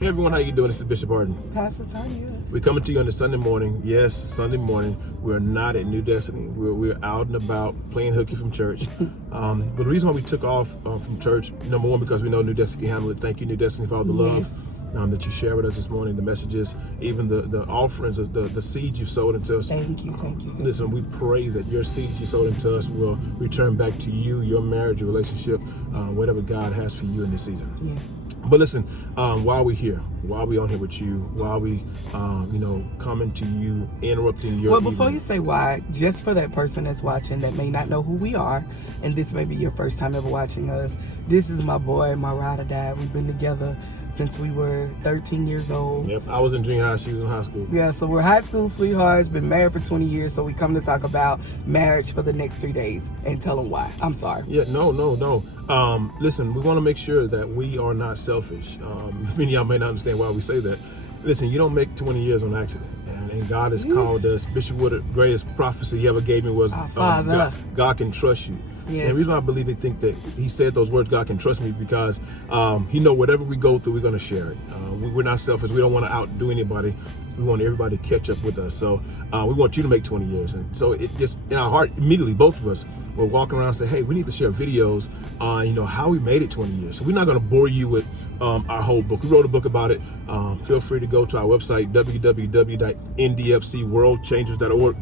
Hey everyone, how you doing? This is Bishop Harden. Pastor Tonya. We're coming to you on a Sunday morning. Yes, Sunday morning. We're not at New Destiny. We're out and about playing hooky from church. But the reason why we took off from church, number one, because we know New Destiny can handle it. Thank you, New Destiny, for all the love that you share with us this morning, the messages, even the offerings, the seeds you've sowed into us. Thank you. Listen, we pray that your seeds you sowed into us will return back to you, your marriage, your relationship, whatever God has for you in this season. Yes. But listen, while we're here, while we're on here with you, while we, coming to you, interrupting your Well, before evening. you say why, just for that person that's watching that may not know who we are, and this may be your first time ever watching us, this is my boy, my ride or die. We've been together since we were 13 years old. Yep, I was in junior high, she was in high school. Yeah, so we're high school sweethearts, been married for 20 years, so we come to talk about marriage for the next 3 days and tell them why. I'm sorry. Yeah, no. Listen, we want to make sure that we are not selfish. Many of y'all may not understand why we say that. Listen, you don't make 20 years on accident. And God has called us. Bishop Wood, the greatest prophecy he ever gave me was God can trust you. Yes. And the reason I believe he think that he said those words, God can trust me, because he know whatever we go through, we're going to share it. We're not selfish. We don't want to outdo anybody. We want everybody to catch up with us. So we want you to make 20 years. And so it just, in our heart, immediately, both of us will walk around and say, hey, we need to share videos on, how we made it 20 years. So we're not going to bore you with our whole book. We wrote a book about it. Feel free to go to our website, www.ndfcworldchangers.org.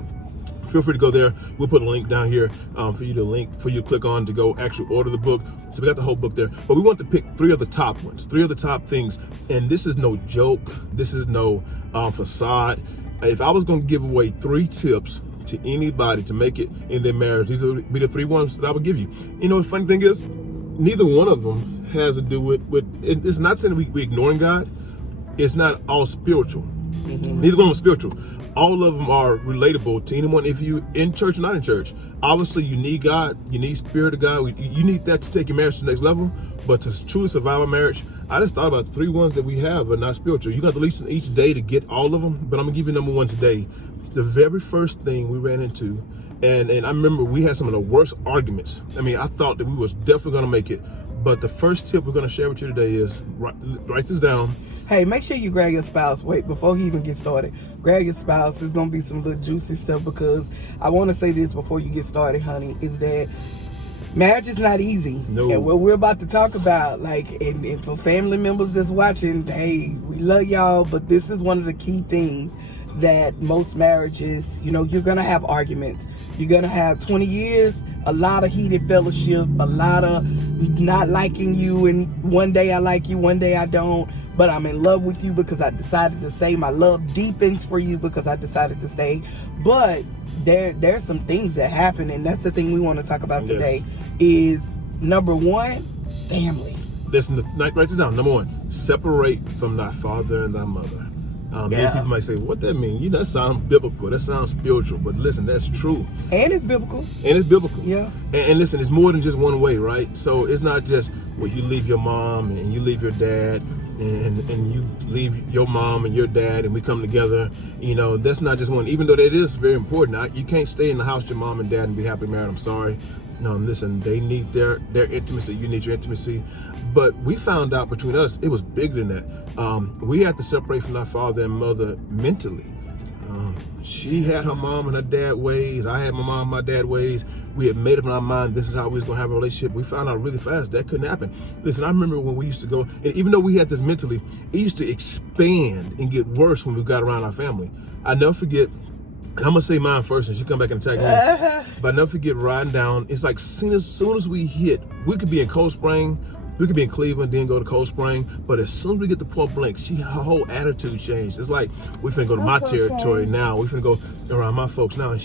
Feel free to go there. We'll put a link down here for you to click on to go actually order the book. So we got the whole book there. But we want to pick 3 of the top ones, 3 of the top things. And this is no joke. This is no facade. If I was going to give away 3 tips to anybody to make it in their marriage, these would be the 3 ones that I would give you. You know, the funny thing is, neither one of them has to do with it's not saying we ignoring God. It's not all spiritual. Neither one of them is spiritual. All of them are relatable to anyone, if you in church or not in church. Obviously, you need God. You need Spirit of God. You need that to take your marriage to the next level. But to truly survive a marriage, I just thought about the 3 ones that we have are not spiritual. You got to listen each day to get all of them. But I'm going to give you number 1 today. The very first thing we ran into, and I remember we had some of the worst arguments. I mean, I thought that we was definitely going to make it. But the first tip we're going to share with you today is, write this down. Hey, make sure you grab your spouse. Wait, before he even gets started, grab your spouse. There's going to be some little juicy stuff, because I want to say this before you get started, honey, is that marriage is not easy. No. And what we're about to talk about, and for family members that's watching, hey, we love y'all, but this is one of the key things that most marriages, you're going to have arguments. You're going to have 20 years, a lot of heated fellowship, a lot of not liking you, and one day I like you, one day I don't, but I'm in love with you because I decided to stay. My love deepens for you because I decided to stay. But there's some things that happen, and that's the thing we want to talk about today, is number 1, family. Listen, write this down. Number 1, separate from thy father and thy mother. Many people might say, what that mean? That sounds biblical. That sounds spiritual. But listen, that's true. And it's biblical. Yeah. And listen, it's more than just one way, right? So it's not just, well, you leave your mom and you leave your dad and you leave your mom and your dad and we come together. That's not just one. Even though that is very important. You can't stay in the house with your mom and dad and be happily married. I'm sorry. No, listen, they need their intimacy. You need your intimacy. But we found out between us, it was bigger than that. We had to separate from our father and mother mentally. She had her mom and her dad ways. I had my mom and my dad ways. We had made up in our mind, this is how we was going to have a relationship. We found out really fast that couldn't happen. Listen, I remember when we used to go, and even though we had this mentally, it used to expand and get worse when we got around our family. I never forget, I'm going to say mine first and she come back and attack me. But I never forget riding down. It's like soon as we hit, we could be in Cold Spring, we could be in Cleveland, then go to Cold Spring. But as soon as we get to Point Blank, her whole attitude changed. It's like, we finna go to my territory now. We finna go around my folks now. And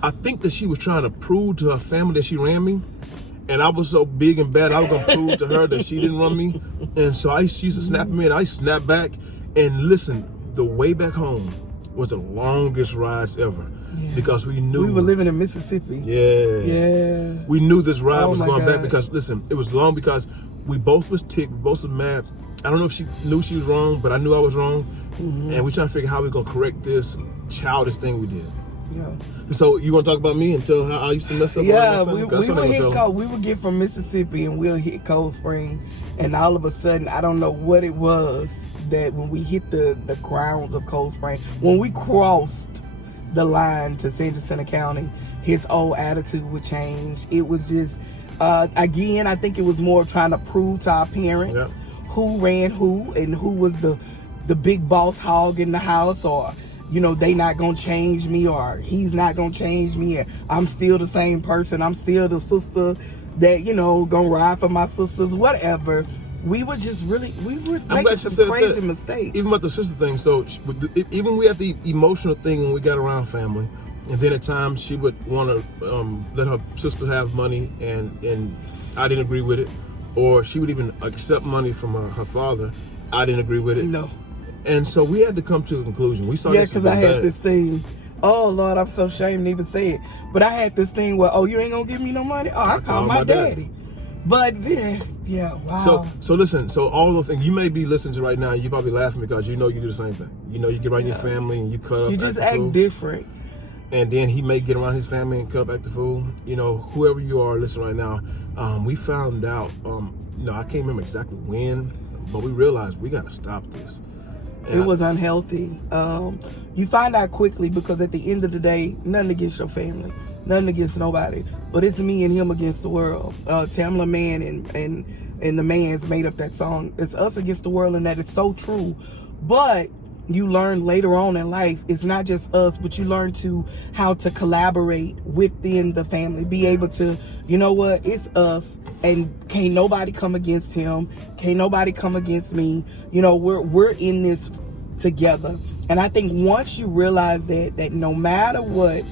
I think that she was trying to prove to her family that she ran me. And I was so big and bad, I was gonna prove to her that she didn't run me. And so she used to snap at me and I snapped back. And listen, the way back home was the longest rides ever. Because we knew we were living in Mississippi. Yeah. We knew this ride was going back because, listen, it was long because we both was ticked, we both was mad. I don't know if she knew she was wrong, but I knew I was wrong. And we trying to figure how we gonna correct this childish thing we did. Yeah. So you want to talk about me and tell how I used to mess up? Yeah, we would get from Mississippi and we'll hit Cold Spring, and all of a sudden, I don't know what it was that when we hit the grounds of Cold Spring, when we crossed the line to San Jacinto County, his whole attitude would change. It was just, again, I think it was more trying to prove to our parents who ran who and who was the big boss hog in the house, or they not gonna change me, or he's not gonna change me, and I'm still the same person. I'm still the sister that gonna ride for my sisters, whatever. We were just really making some crazy mistakes. Even about the sister thing. So even we had the emotional thing when we got around family, and then at times she would want to let her sister have money, and I didn't agree with it, or she would even accept money from her father. I didn't agree with it. No. And so we had to come to a conclusion. We saw because I had this thing. Oh Lord, I'm so ashamed to even say it. But I had this thing where, you ain't gonna give me no money? Oh, I call my daddy. But yeah, wow. So listen. So all those things you may be listening to right now, you probably laughing because you do the same thing. You get around your family and you cut up. You just act different. And then he may get around his family and cut up, act the fool. Whoever you are, listen right now. We found out. I can't remember exactly when, but we realized we got to stop this. It was unhealthy. You find out quickly because at the end of the day, nothing against your family, nothing against nobody, but it's me and him against the world. Tamla Mann and the Manns made up that song. It's us against the world, and that is so true. But you learn later on in life, it's not just us, but you learn how to collaborate within the family. Be able to, it's us, and can't nobody come against him. Can't nobody come against me. We're in this together. And I think once you realize that no matter what,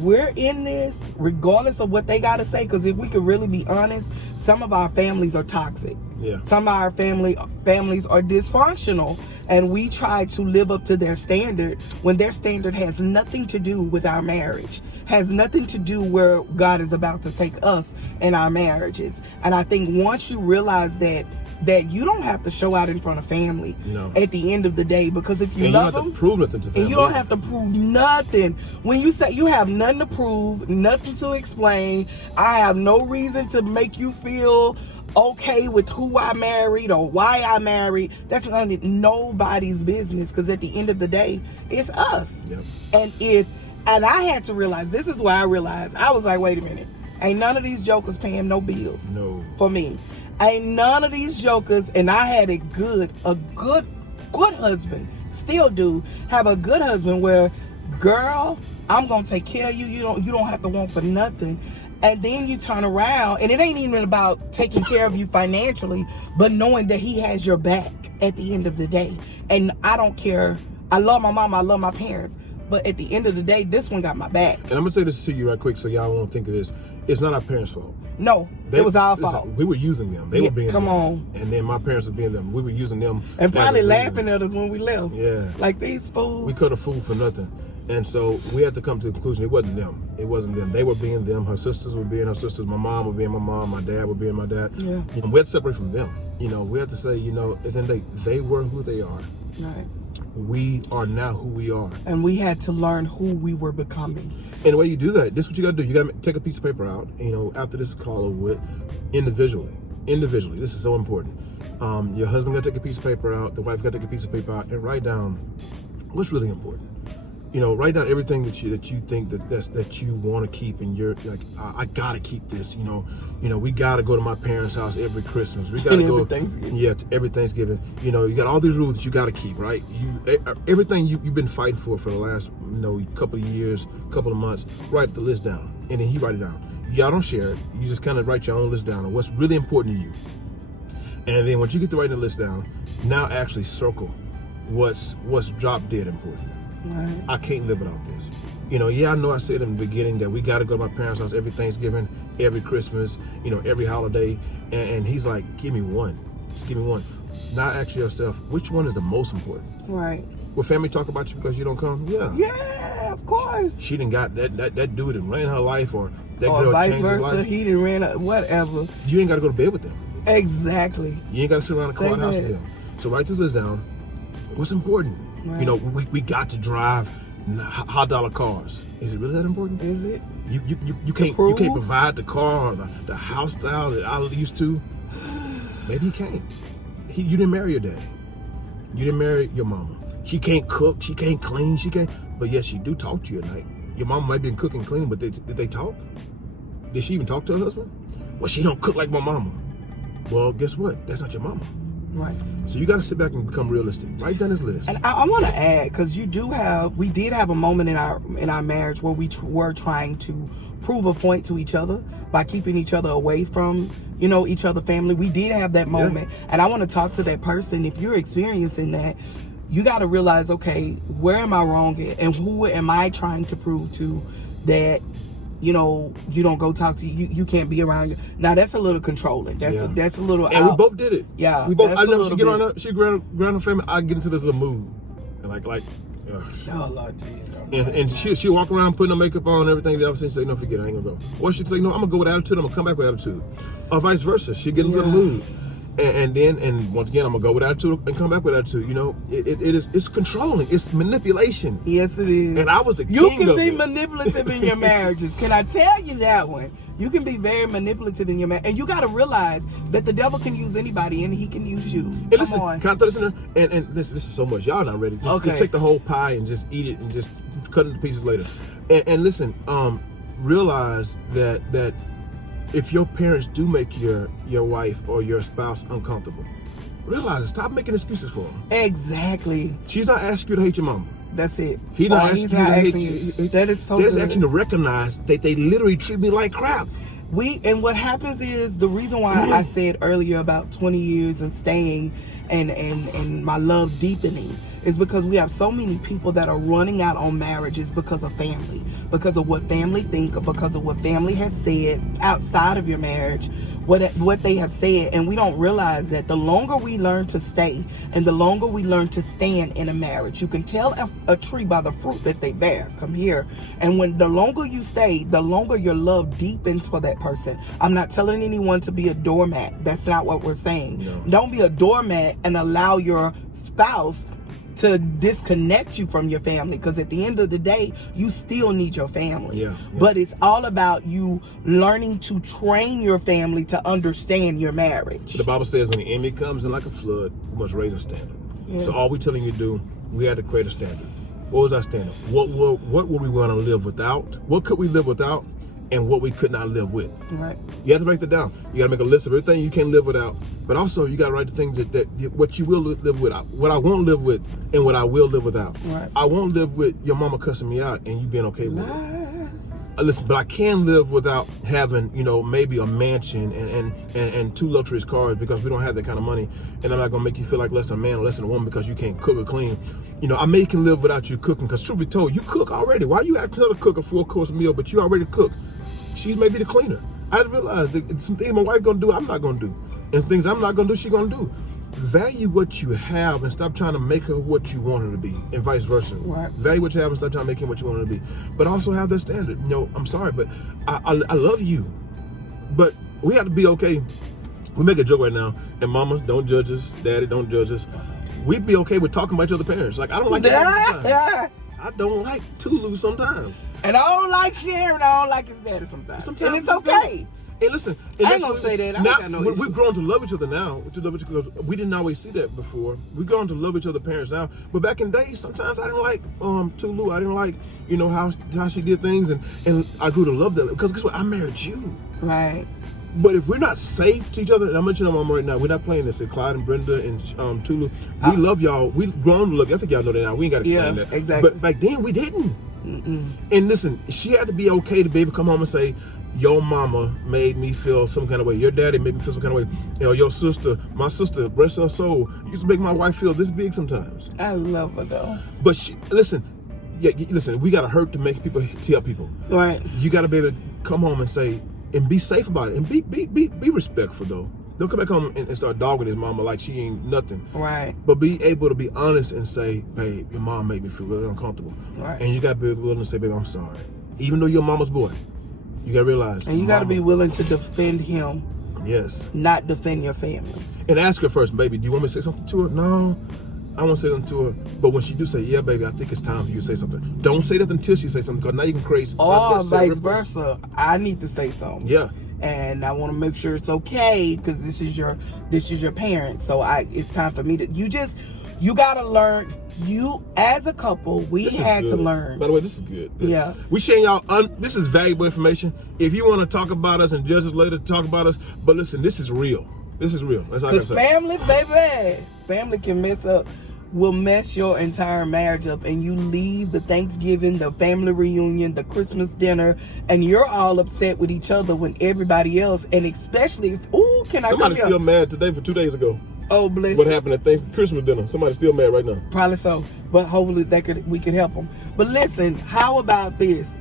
we're in this, regardless of what they got to say, because if we could really be honest, some of our families are toxic. Yeah. Some of our families are dysfunctional, and we try to live up to their standard when their standard has nothing to do with our marriage, has nothing to do where God is about to take us in our marriages. And I think once you realize that you don't have to show out in front of family at the end of the day, because if you love them, you don't have to prove nothing to family. And you don't have to prove nothing. When you say you have nothing to prove, nothing to explain, I have no reason to make you feel okay with who I married or why I married. That's nobody's business, because at the end of the day, it's us. Yep. And I had to realize, this is why I realized, I was like, wait a minute, ain't none of these jokers paying no bills for me. Ain't none of these jokers, and I had a good husband, still do have a good husband where, girl, I'm gonna take care of you. You don't have to want for nothing. And then you turn around, and it ain't even about taking care of you financially, but knowing that he has your back at the end of the day. And I don't care. I love my mom. I love my parents. But at the end of the day, this one got my back. And I'm going to say this to you right quick so y'all won't think of this. It's not our parents' fault. No, it was our fault. We were using them. They were being them. Come on. And then my parents were being them. We were using them. And probably laughing at us when we left. Yeah. Like these fools. We could have fooled for nothing. And so we had to come to the conclusion, it wasn't them. It wasn't them. They were being them. Her sisters were being her sisters. My mom would be my mom. My dad would be my dad. Yeah. We had to separate from them. We had to say, at the end of the day, they were who they are. Right. We are now who we are. And we had to learn who we were becoming. And the way you do that, this is what you got to do. You got to take a piece of paper out, after this call over with, individually. This is so important. Your husband got to take a piece of paper out. The wife got to take a piece of paper out and write down what's really important. Write down everything that you think that you want to keep, and you're like, I gotta keep this. We gotta go to my parents' house every Christmas. We gotta go every Thanksgiving. You got all these rules that you gotta keep, right? Everything you've been fighting for the last couple of years, couple of months. Write the list down, and then he write it down. Y'all don't share it. You just kind of write your own list down of what's really important to you. And then once you get to writing the list down, now actually circle what's drop dead important. Right. I can't live without this. I know I said in the beginning that we got to go to my parents' house every Thanksgiving, every Christmas, every holiday. And he's like, give me one. Just give me one. Now ask yourself, which one is the most important? Right. Will family talk about you because you don't come? Yeah. Yeah, of course. She didn't got that dude and ran her life, or that or girl vice changed versa, his life. he didn't ran whatever. You ain't got to go to bed with them. Exactly. You ain't got to sit around the courthouse with them. So write this list down. What's important? Right. We got to drive high dollar cars. Is it really that important? Is it? You can't provide the car or the house style that I used to. Maybe he can't. You didn't marry your dad. You didn't marry your mama. She can't cook. She can't clean. She can't. But yes, she do talk to you at night. Your mama might be cooking, cleaning, but did they talk? Did she even talk to her husband? Well, she don't cook like my mama. Well, guess what? That's not your mama. Right. So you got to sit back and become realistic. Write down this list. And I want to add, because we did have a moment in our marriage where we were trying to prove a point to each other by keeping each other away from, each other's family. We did have that moment. Yeah. And I want to talk to that person. If you're experiencing that, you got to realize, okay, where am I wrong at? And who am I trying to prove to that, you don't go talk to you can't be around you. Now that's a little controlling. That's a little and out. We both did it. Yeah. We both. I know she get around her, she around her family, I get into this little mood. And like oh Lord Jesus. And she'll walk around putting her makeup on and everything. The other thing say, no, forget it, I ain't gonna go. Or she'd say, no, I'm gonna go with attitude, I'm gonna come back with attitude. Or vice versa. She'll get into the mood. And once again, I'm gonna go with attitude and come back with attitude. It's controlling. It's manipulation. Yes, it is. And I was the king You can of be it. manipulative in your marriages. Can I tell you that one? You can be very manipulative in your marriage, and you got to realize that the devil can use anybody, and he can use you. And listen, can I throw this in there? And listen, this is so much. Y'all not ready. Just take the whole pie and just eat it and just cut it into pieces later. And listen, realize that if your parents do make your wife or your spouse uncomfortable, realize it. Stop making excuses for them. Exactly. She's not asking you to hate your mama. That's it. He's not asking you to hate you. That is so good. They're just asking you to recognize that they literally treat me like crap. And what happens is, the reason why I said earlier about 20 years and staying and my love deepening is because we have so many people that are running out on marriages because of family, because of what family think, or because of what family has said outside of your marriage, what they have said. And we don't realize that the longer we learn to stay and the longer we learn to stand in a marriage, you can tell a tree by the fruit that they bear. Come here. And when the longer you stay, the longer your love deepens for that person. I'm not telling anyone to be a doormat. That's not what we're saying. No. Don't be a doormat and allow your spouse to disconnect you from your family, because at the end of the day, you still need your family. Yeah. But it's all about you learning to train your family to understand your marriage. The Bible says when the enemy comes in like a flood, we must raise a standard. Yes. So all we're telling you to do, we had to create a standard. What was our standard? What were we going to live without? What could we live without? And what we could not live with. Right. You have to write that down. You got to make a list of everything you can live without. But also, you got to write the things that what you will live without, what I won't live with, and what I will live without. Right. I won't live with your mama cussing me out and you being okay with it. Listen, but I can live without having, maybe a mansion and 2 luxurious cars, because we don't have that kind of money. And I'm not gonna make you feel like less than a man or less than a woman because you can't cook or clean. I may can live without you cooking, because truth be told, you cook already. Why you asking her to cook a 4-course meal, but you already cook? She's maybe the cleaner. I had to realize that some things my wife gonna do, I'm not gonna do. And things I'm not gonna do, she gonna do. Value what you have and stop trying to make her what you want her to be, and vice versa. Right. Value what you have and stop trying to make him what you want her to be. But also have that standard. I'm sorry, but I love you. But we have to be okay. We make a joke right now, and mama, don't judge us. Daddy, don't judge us. We'd be okay with talking about each other parents. Like, I don't like that. I don't like Tulu sometimes. And I don't like Sharon. I don't like his daddy sometimes. And it's okay. And listen, I ain't gonna say that. We've grown to love each other now. Because we didn't always see that before. We've grown to love each other's parents now. But back in days, sometimes I didn't like Tulu. I didn't like how she did things, and I grew to love that, because guess what? I married you. Right. But if we're not safe to each other, and I'm mentioning my mom right now, we're not playing this. Clyde and Brenda and Tulu, we love y'all. We've grown to love you. I think y'all know that now. We ain't got to explain that. Exactly. But back then, we didn't. And listen, she had to be okay to be able to come home and say, your mama made me feel some kind of way. Your daddy made me feel some kind of way. Your sister, my sister, bless her soul, used to make my wife feel this big sometimes. I love her though. But listen, we got to hurt to make people tell people. Right. You got to be able to come home and say, and be safe about it, and be respectful though. Don't come back home and start dogging his mama like she ain't nothing. Right. But be able to be honest and say, babe, your mom made me feel really uncomfortable. Right. And you got to be willing to say, babe, I'm sorry. Even though you're mama's boy, you got to realize. And you got to be willing to defend him. Yes. Not defend your family. And ask her first, baby, do you want me to say something to her? No. I won't say nothing to her. But when she do say, yeah, baby, I think it's time for you to say something. Don't say nothing until she say something, because now you can create. Or vice versa. I need to say something. Yeah. And I want to make sure it's okay, because this is your parent. So it's time for me to. You gotta learn. You as a couple, we had to learn. By the way, this is good. Yeah. We sharing y'all. This is valuable information. If you want to talk about us and judge us later, talk about us. But listen, this is real. This is real. That's all I can say. Family, baby, family can will mess your entire marriage up, and you leave the Thanksgiving, the family reunion, the Christmas dinner, and you're all upset with each other when everybody else, and especially if, somebody's still mad today for 2 days ago. Oh, bless. What happened at Christmas dinner? Somebody's still mad right now. Probably so, but hopefully we could help them. But listen, how about this?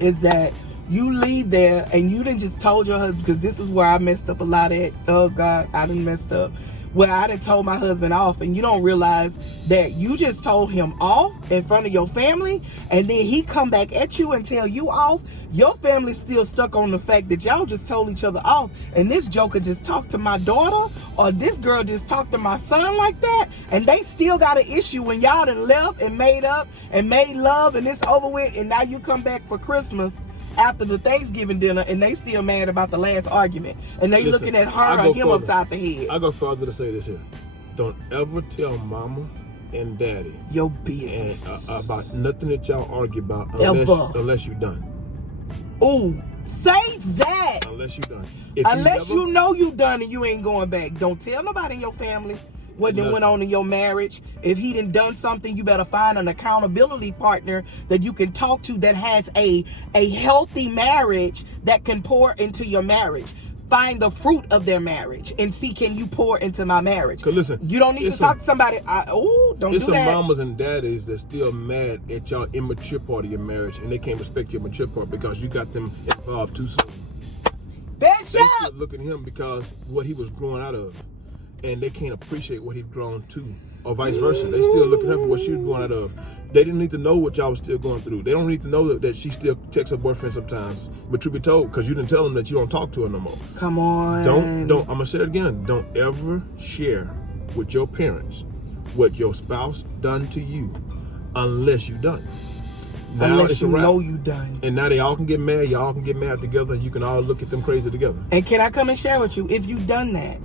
Is that you leave there and you didn't just told your husband, because this is where I messed up a lot at. Oh God, I done messed up. Where I done told my husband off, and you don't realize that you just told him off in front of your family, and then he come back at you and tell you off. Your family's still stuck on the fact that y'all just told each other off, and this joker just talked to my daughter, or this girl just talked to my son like that, and they still got an issue when y'all done left and made up and made love, and it's over with, and now you come back for Christmas after the Thanksgiving dinner, and they still mad about the last argument, and they looking at her or him upside the head. I go further to say this here: don't ever tell mama and daddy your business about nothing that y'all argue about unless you done. Oh, say that. Unless you done. Unless you know you done and you ain't going back. Don't tell nobody in your family what done went on in your marriage. If he done something, you better find an accountability partner that you can talk to that has a healthy marriage that can pour into your marriage. Find the fruit of their marriage and see, can you pour into my marriage? Cause listen, you don't need to talk to somebody. Don't do that. There's some mamas and daddies that's still mad at y'all immature part of your marriage, and they can't respect your mature part because you got them involved too soon. Bishop! They still look at him because what he was growing out of, and they can't appreciate what he's grown to, or vice versa. They still look at her for what she was growing out of. They didn't need to know what y'all was still going through. They don't need to know that she still texts her boyfriend sometimes. But truth be told, because you didn't tell them that you don't talk to her no more. Come on. I'm gonna say it again. Don't ever share with your parents what your spouse done to you, unless you done. Now unless you know you done. And now they all can get mad. Y'all can get mad together. You can all look at them crazy together. And can I come and share with you if you done that?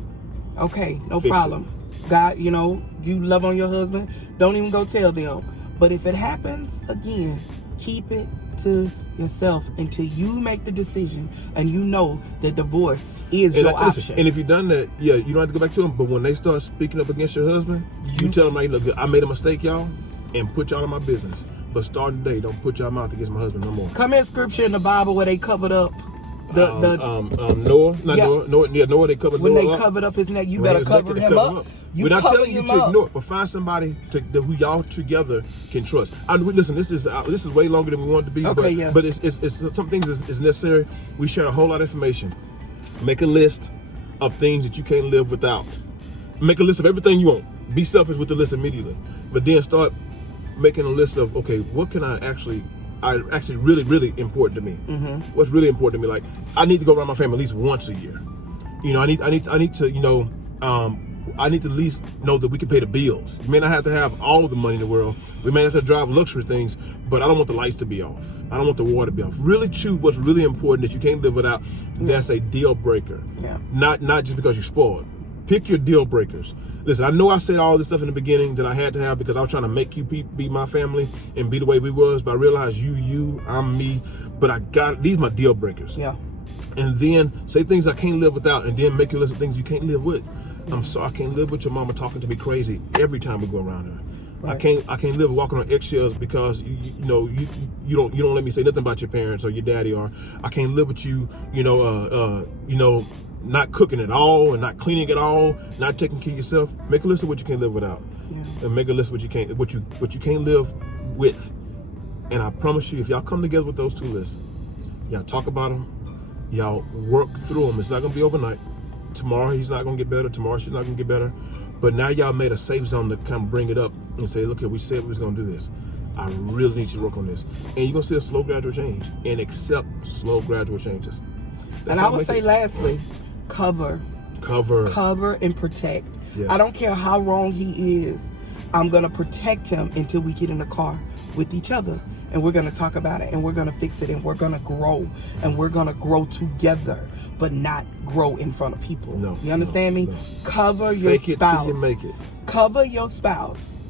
Okay, no Fix problem. God, you love on your husband. Don't even go tell them. But if it happens again, keep it to yourself until you make the decision and you know that divorce is your option. And if you've done that, yeah, you don't have to go back to them. But when they start speaking up against your husband, you tell them, like, look, I made a mistake, y'all, and put y'all in my business. But starting today, don't put your mouth against my husband no more. Come in scripture in the Bible where they covered up Noah. Noah, they covered when Noah they up. covered up his neck, you better cover him up. We're not telling you to ignore it, but find somebody who y'all together can trust. Listen, this is way longer than we wanted to be. Okay, yeah. But it's some things is necessary. We shared a whole lot of information. Make a list of things that you can't live without. Make a list of everything you want. Be selfish with the list immediately, but then start making a list of, okay, what can I actually really, really important to me. Mm-hmm. What's really important to me? Like, I need to go around my family at least once a year. I need to I need to at least know that we can pay the bills. We may not have to have all of the money in the world. We may have to drive luxury things, but I don't want the lights to be off. I don't want the water to be off. Really choose what's really important that you can't live without. That's a deal breaker. Yeah. Not just because you're spoiled. Pick your deal breakers. Listen, I know I said all this stuff in the beginning that I had to have because I was trying to make you be my family and be the way we was, but I realized you, I'm me, but these are my deal breakers. Yeah. And then say things I can't live without, and then make a list of things you can't live with. I'm sorry, I can't live with your mama talking to me crazy every time we go around her. Right. I can't live walking on eggshells because you don't let me say nothing about your parents or your daddy, or I can't live with you not cooking at all and not cleaning at all, not taking care of yourself. Make a list of what you can't live without. Yeah. And make a list of what you can't live with. And I promise you, if y'all come together with those two lists, y'all talk about them, y'all work through them. It's not gonna be overnight. Tomorrow he's not gonna get better. Tomorrow she's not gonna get better. But now y'all made a safe zone to come bring it up and say, look, we said we was gonna do this. I really need you to work on this. And you're gonna see a slow, gradual change, and accept slow, gradual changes. And I would say lastly, cover and protect. Yes. I don't care how wrong he is. I'm going to protect him until we get in the car with each other. And we're going to talk about it, and we're going to fix it, and we're going to grow, and we're going to grow together, but not grow in front of people. No, you understand me? No. Cover your Fake spouse. It till you make it. Cover your spouse.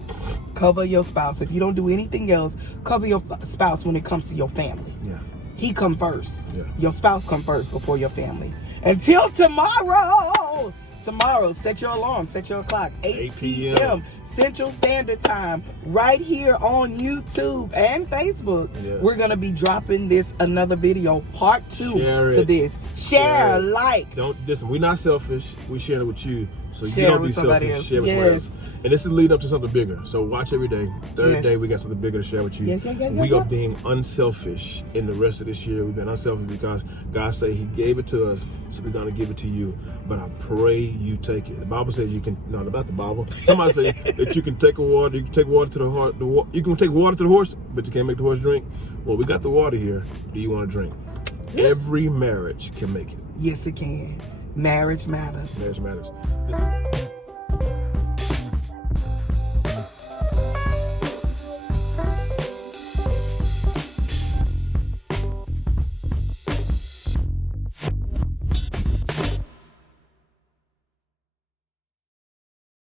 Cover your spouse. If you don't do anything else, cover your spouse when it comes to your family. Yeah. He come first. Yeah. Your spouse come first before your family. Until tomorrow. Tomorrow, set your alarm, set your clock. 8 p.m. Central Standard Time, right here on YouTube and Facebook. Yes. We're going to be dropping another video, part 2 to this. Share, like. Don't listen, we're not selfish. We share it with you. So you Share don't with be somebody selfish. else. Share with somebody else. And this is lead up to something bigger. So watch every day. Third day, we got something bigger to share with you. We are being unselfish in the rest of this year. We've been unselfish because God said He gave it to us, so we're going to give it to you. But I pray you take it. The Bible says you can, not about the Bible. Somebody say that you can take water, you can take water to the heart. You can take water to the horse, but you can't make the horse drink. Well, we got the water here. Do you want to drink? Every marriage can make it. Yes, it can. Marriage matters. Marriage matters.